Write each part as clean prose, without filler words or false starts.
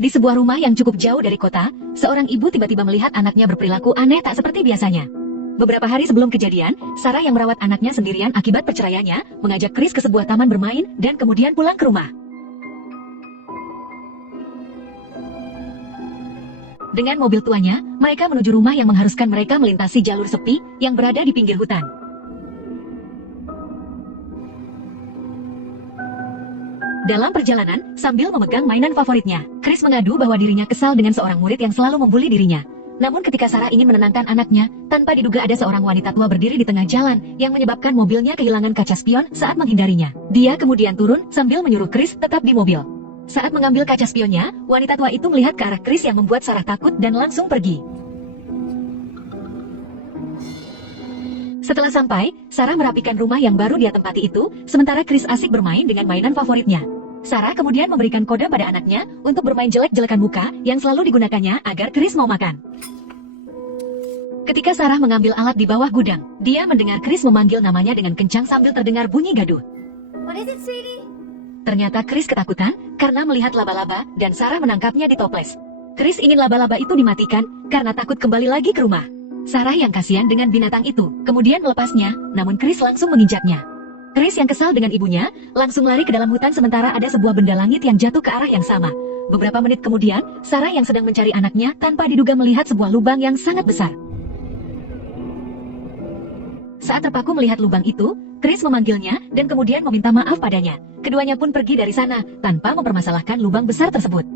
Di sebuah rumah yang cukup jauh dari kota, seorang ibu tiba-tiba melihat anaknya berperilaku aneh tak seperti biasanya. Beberapa hari sebelum kejadian, Sarah yang merawat anaknya sendirian akibat perceraiannya, mengajak Chris ke sebuah taman bermain dan kemudian pulang ke rumah. Dengan mobil tuanya, mereka menuju rumah yang mengharuskan mereka melintasi jalur sepi yang berada di pinggir hutan. Dalam perjalanan, sambil memegang mainan favoritnya, Chris mengadu bahwa dirinya kesal dengan seorang murid yang selalu membuli dirinya. Namun ketika Sarah ingin menenangkan anaknya, tanpa diduga ada seorang wanita tua berdiri di tengah jalan yang menyebabkan mobilnya kehilangan kaca spion saat menghindarinya. Dia kemudian turun sambil menyuruh Chris tetap di mobil. Saat mengambil kaca spionnya, wanita tua itu melihat ke arah Chris yang membuat Sarah takut dan langsung pergi. Setelah sampai, Sarah merapikan rumah yang baru dia tempati itu, sementara Chris asik bermain dengan mainan favoritnya. Sarah kemudian memberikan kode pada anaknya untuk bermain jelek-jelekan muka yang selalu digunakannya agar Chris mau makan. Ketika Sarah mengambil alat di bawah gudang, dia mendengar Chris memanggil namanya dengan kencang sambil terdengar bunyi gaduh. What is it, sweetie? Ternyata Chris ketakutan karena melihat laba-laba dan Sarah menangkapnya di toples. Chris ingin laba-laba itu dimatikan karena takut kembali lagi ke rumah. Sarah yang kasihan dengan binatang itu, kemudian melepasnya, namun Chris langsung menginjaknya. Chris yang kesal dengan ibunya, langsung lari ke dalam hutan sementara ada sebuah benda langit yang jatuh ke arah yang sama. Beberapa menit kemudian, Sarah yang sedang mencari anaknya tanpa diduga melihat sebuah lubang yang sangat besar. Saat terpaku melihat lubang itu, Chris memanggilnya dan kemudian meminta maaf padanya. Keduanya pun pergi dari sana, tanpa mempermasalahkan lubang besar tersebut.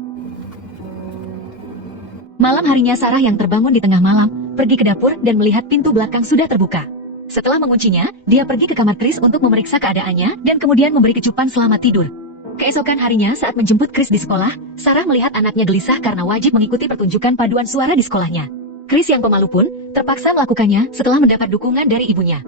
Malam harinya Sarah yang terbangun di tengah malam, pergi ke dapur dan melihat pintu belakang sudah terbuka. Setelah menguncinya, dia pergi ke kamar Chris untuk memeriksa keadaannya dan kemudian memberi kecupan selamat tidur. Keesokan harinya saat menjemput Chris di sekolah, Sarah melihat anaknya gelisah karena wajib mengikuti pertunjukan paduan suara di sekolahnya. Chris yang pemalu pun terpaksa melakukannya setelah mendapat dukungan dari ibunya.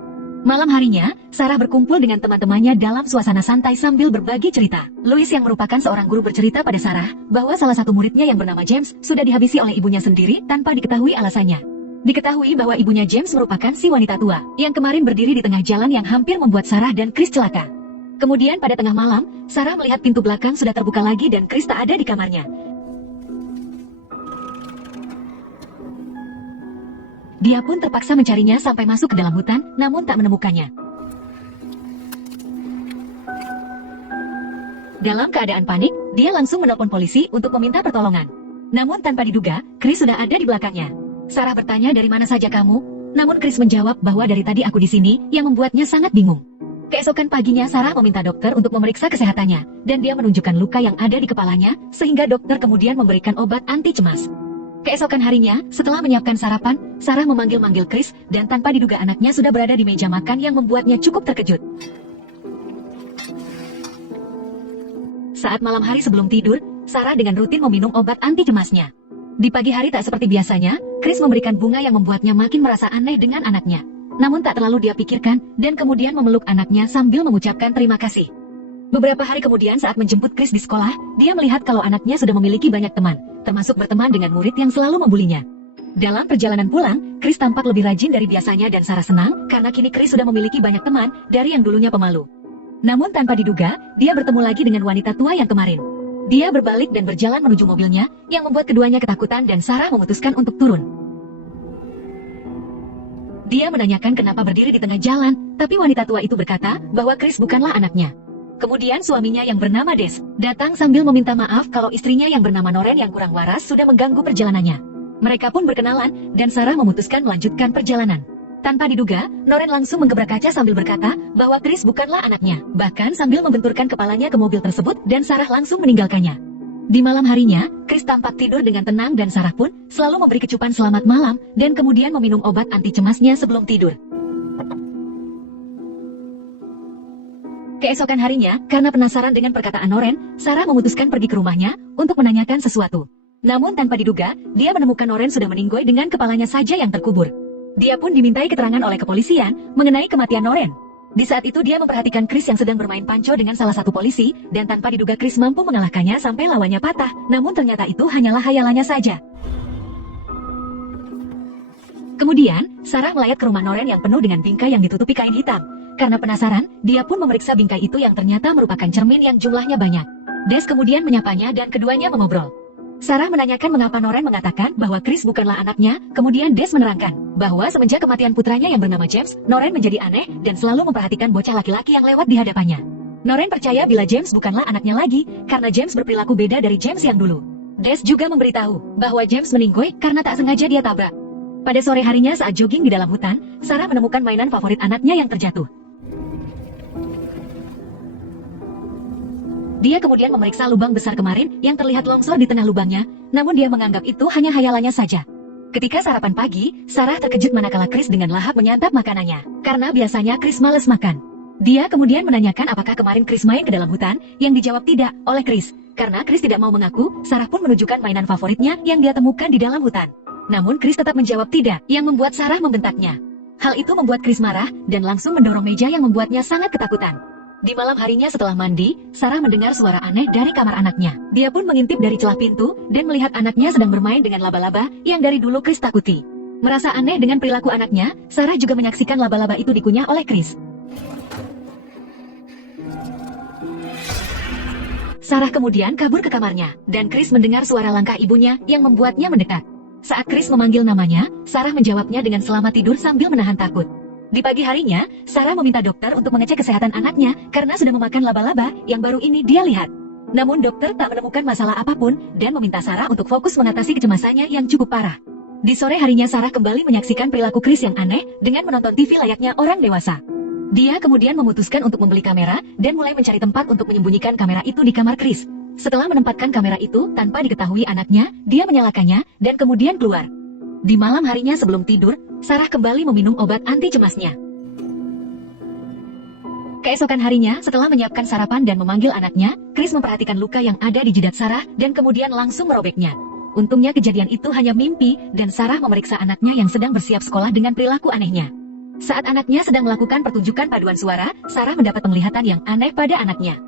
Malam harinya, Sarah berkumpul dengan teman-temannya dalam suasana santai sambil berbagi cerita. Louis yang merupakan seorang guru bercerita pada Sarah bahwa salah satu muridnya yang bernama James sudah dihabisi oleh ibunya sendiri tanpa diketahui alasannya. Diketahui bahwa ibunya James merupakan si wanita tua yang kemarin berdiri di tengah jalan yang hampir membuat Sarah dan Chris celaka. Kemudian pada tengah malam, Sarah melihat pintu belakang sudah terbuka lagi dan Chris tak ada di kamarnya. Dia pun terpaksa mencarinya sampai masuk ke dalam hutan, namun tak menemukannya. Dalam keadaan panik, dia langsung menelpon polisi untuk meminta pertolongan. Namun tanpa diduga, Chris sudah ada di belakangnya. Sarah bertanya dari mana saja kamu, namun Chris menjawab bahwa dari tadi aku di sini, yang membuatnya sangat bingung. Keesokan paginya Sarah meminta dokter untuk memeriksa kesehatannya, dan dia menunjukkan luka yang ada di kepalanya, sehingga dokter kemudian memberikan obat anti cemas. Keesokan harinya, setelah menyiapkan sarapan, Sarah memanggil-manggil Chris, dan tanpa diduga anaknya sudah berada di meja makan yang membuatnya cukup terkejut. Saat malam hari sebelum tidur, Sarah dengan rutin meminum obat anti cemasnya. Di pagi hari tak seperti biasanya, Chris memberikan bunga yang membuatnya makin merasa aneh dengan anaknya. Namun tak terlalu dia pikirkan, dan kemudian memeluk anaknya sambil mengucapkan terima kasih. Beberapa hari kemudian saat menjemput Chris di sekolah, dia melihat kalau anaknya sudah memiliki banyak teman, termasuk berteman dengan murid yang selalu membulinya. Dalam perjalanan pulang, Chris tampak lebih rajin dari biasanya dan Sarah senang, karena kini Chris sudah memiliki banyak teman, dari yang dulunya pemalu. Namun tanpa diduga, dia bertemu lagi dengan wanita tua yang kemarin. Dia berbalik dan berjalan menuju mobilnya, yang membuat keduanya ketakutan dan Sarah memutuskan untuk turun. Dia menanyakan kenapa berdiri di tengah jalan, tapi wanita tua itu berkata bahwa Chris bukanlah anaknya. Kemudian suaminya yang bernama Des datang sambil meminta maaf kalau istrinya yang bernama Noren yang kurang waras sudah mengganggu perjalanannya. Mereka pun berkenalan, dan Sarah memutuskan melanjutkan perjalanan. Tanpa diduga, Noren langsung menggebrak kaca sambil berkata bahwa Chris bukanlah anaknya, bahkan sambil membenturkan kepalanya ke mobil tersebut dan Sarah langsung meninggalkannya. Di malam harinya, Chris tampak tidur dengan tenang dan Sarah pun selalu memberi kecupan selamat malam dan kemudian meminum obat anti cemasnya sebelum tidur. Keesokan harinya, karena penasaran dengan perkataan Noren, Sarah memutuskan pergi ke rumahnya untuk menanyakan sesuatu. Namun tanpa diduga, dia menemukan Noren sudah meninggoy dengan kepalanya saja yang terkubur. Dia pun dimintai keterangan oleh kepolisian mengenai kematian Noren. Di saat itu dia memperhatikan Chris yang sedang bermain panco dengan salah satu polisi, dan tanpa diduga Chris mampu mengalahkannya sampai lawannya patah, namun ternyata itu hanyalah hayalannya saja. Kemudian, Sarah melayat ke rumah Noren yang penuh dengan bingkai yang ditutupi kain hitam. Karena penasaran, dia pun memeriksa bingkai itu yang ternyata merupakan cermin yang jumlahnya banyak. Des kemudian menyapanya dan keduanya mengobrol. Sarah menanyakan mengapa Noren mengatakan bahwa Chris bukanlah anaknya, kemudian Des menerangkan bahwa semenjak kematian putranya yang bernama James, Noren menjadi aneh dan selalu memperhatikan bocah laki-laki yang lewat di hadapannya. Noren percaya bila James bukanlah anaknya lagi, karena James berperilaku beda dari James yang dulu. Des juga memberitahu bahwa James meninggoy karena tak sengaja dia tabrak. Pada sore harinya saat jogging di dalam hutan, Sarah menemukan mainan favorit anaknya yang terjatuh. Dia kemudian memeriksa lubang besar kemarin yang terlihat longsor di tengah lubangnya, namun dia menganggap itu hanya hayalannya saja. Ketika sarapan pagi, Sarah terkejut manakala Chris dengan lahap menyantap makanannya, karena biasanya Chris malas makan. Dia kemudian menanyakan apakah kemarin Chris main ke dalam hutan, yang dijawab tidak oleh Chris. Karena Chris tidak mau mengaku, Sarah pun menunjukkan mainan favoritnya yang dia temukan di dalam hutan. Namun Chris tetap menjawab tidak, yang membuat Sarah membentaknya. Hal itu membuat Chris marah, dan langsung mendorong meja yang membuatnya sangat ketakutan. Di malam harinya setelah mandi, Sarah mendengar suara aneh dari kamar anaknya. Dia pun mengintip dari celah pintu, dan melihat anaknya sedang bermain dengan laba-laba, yang dari dulu Chris takuti. Merasa aneh dengan perilaku anaknya, Sarah juga menyaksikan laba-laba itu dikunyah oleh Chris. Sarah kemudian kabur ke kamarnya, dan Chris mendengar suara langkah ibunya yang membuatnya mendekat. Saat Chris memanggil namanya, Sarah menjawabnya dengan selamat tidur sambil menahan takut. Di pagi harinya, Sarah meminta dokter untuk mengecek kesehatan anaknya karena sudah memakan laba-laba yang baru ini dia lihat. Namun dokter tak menemukan masalah apapun dan meminta Sarah untuk fokus mengatasi kecemasannya yang cukup parah. Di sore harinya Sarah kembali menyaksikan perilaku Chris yang aneh dengan menonton TV layaknya orang dewasa. Dia kemudian memutuskan untuk membeli kamera dan mulai mencari tempat untuk menyembunyikan kamera itu di kamar Chris. Setelah menempatkan kamera itu tanpa diketahui anaknya, dia menyalakannya dan kemudian keluar. Di malam harinya sebelum tidur, Sarah kembali meminum obat anti cemasnya. Keesokan harinya, setelah menyiapkan sarapan dan memanggil anaknya, Chris memperhatikan luka yang ada di jidat Sarah dan kemudian langsung merobeknya. Untungnya kejadian itu hanya mimpi dan Sarah memeriksa anaknya yang sedang bersiap sekolah dengan perilaku anehnya. Saat anaknya sedang melakukan pertunjukan paduan suara, Sarah mendapat penglihatan yang aneh pada anaknya.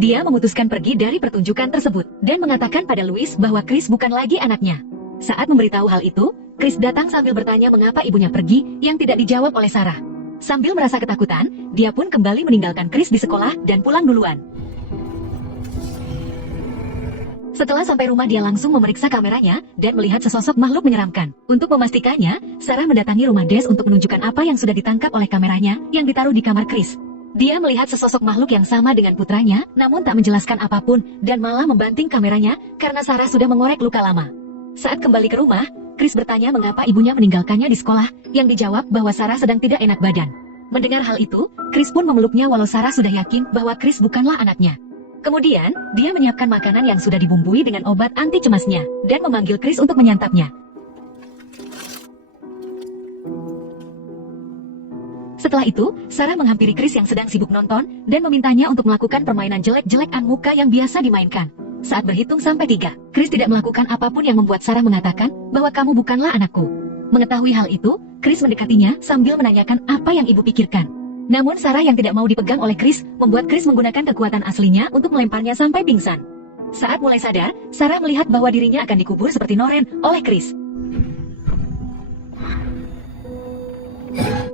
Dia memutuskan pergi dari pertunjukan tersebut dan mengatakan pada Louis bahwa Chris bukan lagi anaknya. Saat memberitahu hal itu, Chris datang sambil bertanya mengapa ibunya pergi yang tidak dijawab oleh Sarah. Sambil merasa ketakutan, dia pun kembali meninggalkan Chris di sekolah dan pulang duluan. Setelah sampai rumah dia langsung memeriksa kameranya dan melihat sesosok makhluk menyeramkan. Untuk memastikannya, Sarah mendatangi rumah Des untuk menunjukkan apa yang sudah ditangkap oleh kameranya yang ditaruh di kamar Chris. Dia melihat sesosok makhluk yang sama dengan putranya, namun tak menjelaskan apapun dan malah membanting kameranya karena Sarah sudah mengorek luka lama. Saat kembali ke rumah, Chris bertanya mengapa ibunya meninggalkannya di sekolah, yang dijawab bahwa Sarah sedang tidak enak badan. Mendengar hal itu, Chris pun memeluknya walau Sarah sudah yakin bahwa Chris bukanlah anaknya. Kemudian, dia menyiapkan makanan yang sudah dibumbui dengan obat anti cemasnya, dan memanggil Chris untuk menyantapnya. Setelah itu, Sarah menghampiri Chris yang sedang sibuk nonton, dan memintanya untuk melakukan permainan jelek-jelekan muka yang biasa dimainkan. Saat berhitung sampai 3, Chris tidak melakukan apapun yang membuat Sarah mengatakan bahwa kamu bukanlah anakku. Mengetahui hal itu, Chris mendekatinya sambil menanyakan apa yang ibu pikirkan. Namun Sarah yang tidak mau dipegang oleh Chris, membuat Chris menggunakan kekuatan aslinya untuk melemparnya sampai pingsan. Saat mulai sadar, Sarah melihat bahwa dirinya akan dikubur seperti Noren oleh Chris.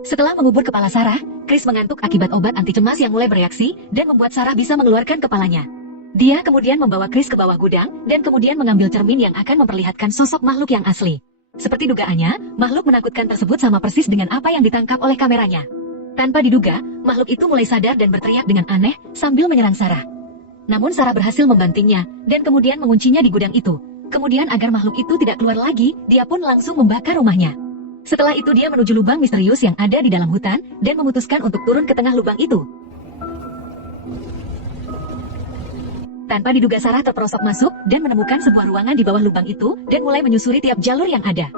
Setelah mengubur kepala Sarah, Chris mengantuk akibat obat anti cemas yang mulai bereaksi dan membuat Sarah bisa mengeluarkan kepalanya. Dia kemudian membawa Chris ke bawah gudang dan kemudian mengambil cermin yang akan memperlihatkan sosok makhluk yang asli. Seperti dugaannya, makhluk menakutkan tersebut sama persis dengan apa yang ditangkap oleh kameranya. Tanpa diduga, makhluk itu mulai sadar dan berteriak dengan aneh sambil menyerang Sarah. Namun Sarah berhasil membantingnya dan kemudian menguncinya di gudang itu. Kemudian agar makhluk itu tidak keluar lagi, dia pun langsung membakar rumahnya. Setelah itu dia menuju lubang misterius yang ada di dalam hutan dan memutuskan untuk turun ke tengah lubang itu. Tanpa diduga Sarah terperosok masuk dan menemukan sebuah ruangan di bawah lubang itu dan mulai menyusuri tiap jalur yang ada.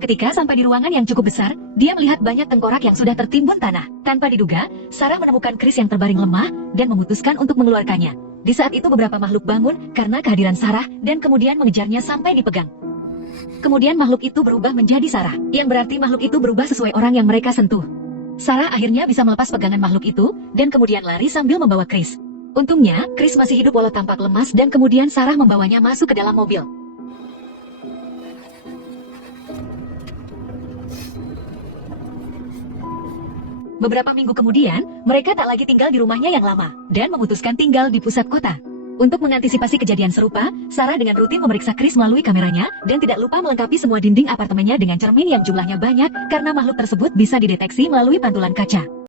Ketika sampai di ruangan yang cukup besar, dia melihat banyak tengkorak yang sudah tertimbun tanah. Tanpa diduga, Sarah menemukan Chris yang terbaring lemah dan memutuskan untuk mengeluarkannya. Di saat itu beberapa makhluk bangun karena kehadiran Sarah dan kemudian mengejarnya sampai dipegang. Kemudian makhluk itu berubah menjadi Sarah, yang berarti makhluk itu berubah sesuai orang yang mereka sentuh. Sarah akhirnya bisa melepas pegangan makhluk itu, dan kemudian lari sambil membawa Chris. Untungnya, Chris masih hidup walau tampak lemas dan kemudian Sarah membawanya masuk ke dalam mobil. Beberapa minggu kemudian, mereka tak lagi tinggal di rumahnya yang lama, dan memutuskan tinggal di pusat kota. Untuk mengantisipasi kejadian serupa, Sarah dengan rutin memeriksa Chris melalui kameranya, dan tidak lupa melengkapi semua dinding apartemennya dengan cermin yang jumlahnya banyak, karena makhluk tersebut bisa dideteksi melalui pantulan kaca.